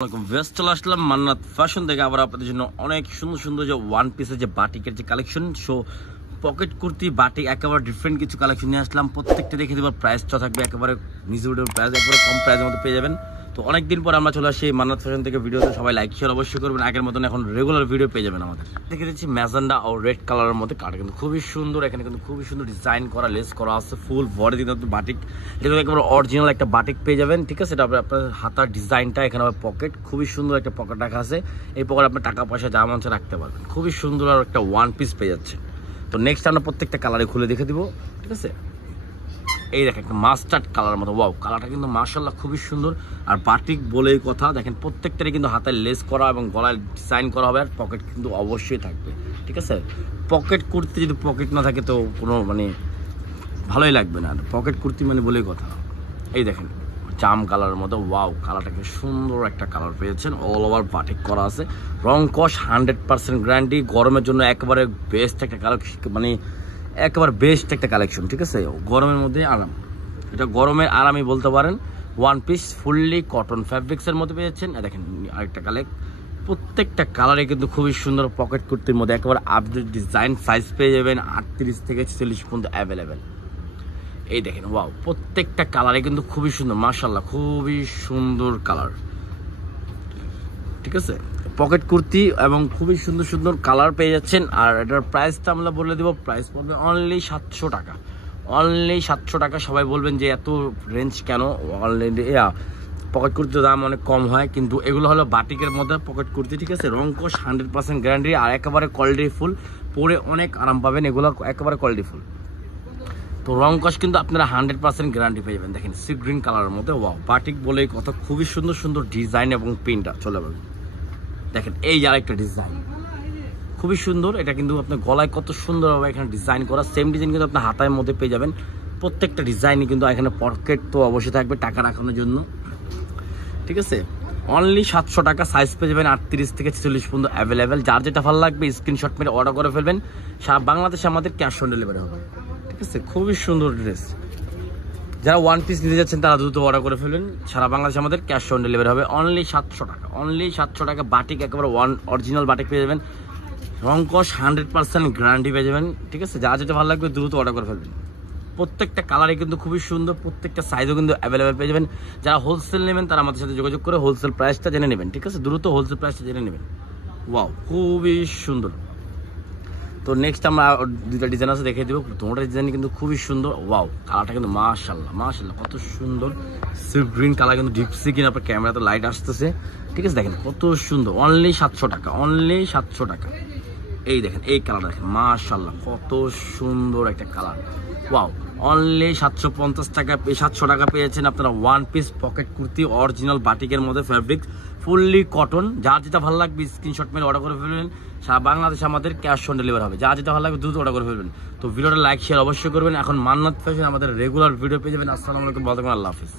চলে আসলাম মান্নাত ফ্যাশন থেকে আবার আপনাদের জন্য অনেক সুন্দর সুন্দর যে ওয়ান পিসের যে বাটিকের যে কালেকশন পকেট কুর্তি বাটিক একেবারে ডিফারেন্ট কিছু কালেকশন নিয়ে আসলাম। প্রত্যেকটা দেখে দেবার প্রাইসটা থাকবে একেবারে মিজুরেবল প্রাইস, একেবারে কম প্রাইসের মধ্যে পেয়ে যাবেন। তো অনেকদিন পর আমরা চলে আসি মান্নাত ফ্যাশন থেকে ভিডিওতে, সবাই লাইক শেয়ার অবশ্যই করবেন। আগের মতন এখন রেগুলার ভিডিও পেয়ে যাবেন আমাদের। দেখে দিচ্ছি ম্যাজেন্ডা ও রেড কালারের মধ্যে কাটা কিন্তু খুবই সুন্দর, এখানে কিন্তু খুবই সুন্দর ডিজাইন করা লেস করা আছে ফুল বডি কিন্তু বাটিক, এটা একেবারে অরিজিনাল একটা বাটিক পেয়ে যাবেন। ঠিক আছে, এটা আপনার হাতার ডিজাইনটা, এখানে আবার পকেট খুবই সুন্দর একটা পকেট রাখা আছে, এই পকেট আপনার টাকা পয়সা যা মঞ্চে রাখতে পারবেন। খুবই সুন্দর আর একটা ওয়ান পিস পেয়ে যাচ্ছে। তো নেক্সট আমরা প্রত্যেকটা কালারে খুলে দেখে দিব। ঠিক আছে, এই দেখেন একটা মাস্টার্ড কালার মতো, ওয়াও কালারটা কিন্তু মাশাআল্লাহ খুবই সুন্দর। আর বাটিক বলেই কথা, দেখেন প্রত্যেকটারই কিন্তু হাতের লেস করা এবং গলায় ডিজাইন করা হবে, আর পকেট কিন্তু অবশ্যই থাকবে। ঠিক আছে, পকেট কুর্তি যদি পকেট না থাকে তো কোনো মানে ভালোই লাগবে না, পকেট কুর্তি মানে বলেই কথা। এই দেখেন জাম কালারের মতো, ওয়াও কালারটাকে সুন্দর একটা কালার পেয়েছেন, অল ওভার বাটিক করা আছে, রং কস 100% গ্যারান্টি। গরমের জন্য একেবারে বেস্ট একটা কালার, মানে একেবারে বেস্ট একটা কালেকশন। ঠিক আছে, গরমের মধ্যে আরাম, এটা গরমের আরামই বলতে পারেন। ওয়ান পিস ফুললি কটন ফ্যাব্রিক্সের মধ্যে পেয়েছেন। দেখেন আরেকটা কালেক্ট, প্রত্যেকটা কালারে কিন্তু খুবই সুন্দর পকেট কুর্তির মধ্যে একেবারে আপডেট ডিজাইন, সাইজ পেয়ে যাবেন 38 থেকে 46 পর্যন্ত অ্যাভেলেবেল। এই দেখেন ওয়াও, প্রত্যেকটা কালারে কিন্তু খুবই সুন্দর মাশাআল্লাহ, খুবই সুন্দর কালার। ঠিক আছে, পকেট কুর্তি এবং খুবই সুন্দর সুন্দর কালার পেয়ে যাচ্ছেন। আর এটার প্রাইসটা আমরা বলে দেবো, প্রাইস পড়বে অনলি 700 টাকা, অনলি 700 টাকা। সবাই বলবেন যে এত রেঞ্জ কেন, অলরেডি পকেট কুর্তির দাম অনেক কম হয়, কিন্তু এগুলো হলো বাটিকের মধ্যে পকেট কুর্তি। ঠিক আছে, রংকশ 100% গ্যারান্টি, আর একেবারে কোয়ালিটি ফুল, পরে অনেক আরাম পাবেন, এগুলো একেবারে কোয়ালিটি ফুল। তো রংকশ কিন্তু আপনারা 100% গ্যারান্টি পেয়ে যাবেন। দেখেন সি গ্রিন কালারের মধ্যে, ওয়াও বাটিক বলেই কথা, খুবই সুন্দর সুন্দর ডিজাইন এবং প্রিন্টটা চলে যাবে। দেখেন এই আরেকটা ডিজাইন খুবই সুন্দর, এটা কিন্তু আপনার গলায় কত সুন্দরভাবে এখানে ডিজাইন করা, সেম ডিজাইন কিন্তু আপনার হাতার মধ্যে পেয়ে যাবেন। প্রত্যেকটা ডিজাইনই কিন্তু এখানে পকেট তো অবশ্যই থাকবে টাকা রাখানোর জন্য। ঠিক আছে, অনলি 700 টাকা, সাইজ পেয়ে যাবেন 38 থেকে 46 পর্যন্ত অ্যাভেলেবেল। যার যেটা ভালো লাগবে স্ক্রিনশট মেরে অর্ডার করে ফেলবেন, সারা বাংলাদেশে আমাদের ক্যাশ অন ডেলিভারি হবে। ঠিক আছে, খুবই সুন্দর ড্রেস, যারা ওয়ান পিস নিতে যাচ্ছেন তারা দ্রুত অর্ডার করে ফেলবেন, সারা বাংলাদেশে আমাদের ক্যাশ অন ডেলিভারি হবে। অনলি 700 টাকা, অনলি 700 টাকা। বাটিক একেবারে অরিজিনাল বাটিক পেয়ে যাবেন, রংকশ 100% গ্যারান্টি পেয়ে যাবেন। ঠিক আছে, যা যেটা ভালো লাগবে দ্রুত অর্ডার করে ফেলবেন। প্রত্যেকটা কালারই কিন্তু খুবই সুন্দর, প্রত্যেকটা সাইজও কিন্তু অ্যাভেলেবেল পেয়ে যাবেন। যারা হোলসেল নেবেন তারা আমাদের সাথে যোগাযোগ করে হোলসেল প্রাইসটা জেনে নেবেন। ঠিক আছে, দ্রুত হোলসেল প্রাইসটা জেনে নেবেন। ওয়াও খুবই সুন্দর। তো নেক্সট আমরা দুইটা ডিজাইন আছে দেখে দেবো, তোমাদের ডিজাইন কিন্তু খুবই সুন্দর। ওয়াও কালারটা কিন্তু মাশাআল্লাহ মাশাআল্লাহ কত সুন্দর, সি গ্রিন কালার কিন্তু ডিপসি কিনা, আপনার ক্যামেরাতে লাইট আসতেছে। ঠিক আছে, দেখেন কত সুন্দর, অনলি 700 টাকা, অনলি 700 টাকা। এই দেখেন এই কালারটা দেখেন মাশাআল্লাহ কত সুন্দর একটা কালার। ওয়াও অনলি 750 টাকা, 700 টাকা পেয়েছেন আপনারা one piece pocket kurti original বাটিকের মধ্যে ফ্যাব্রিক ফুললি কটন। যার যেটা ভালো লাগবে স্ক্রিনশট মেরে অর্ডার করে ফেলবেন, সারা বাংলাদেশে আমাদের ক্যাশ অন ডেলিভারি হবে। যার যেটা ভালো লাগবে দ্রুত অর্ডার করে ফেলবেন। তো ভিডিওটা লাইক শেয়ার অবশ্যই করবেন। এখন মান্নাত ফ্যাশন আমাদের রেগুলার ভিডিও পেয়ে যাবেন। আসসালামু আলাইকুম, ভালো থাকবেন, আল্লাহ হাফিজ।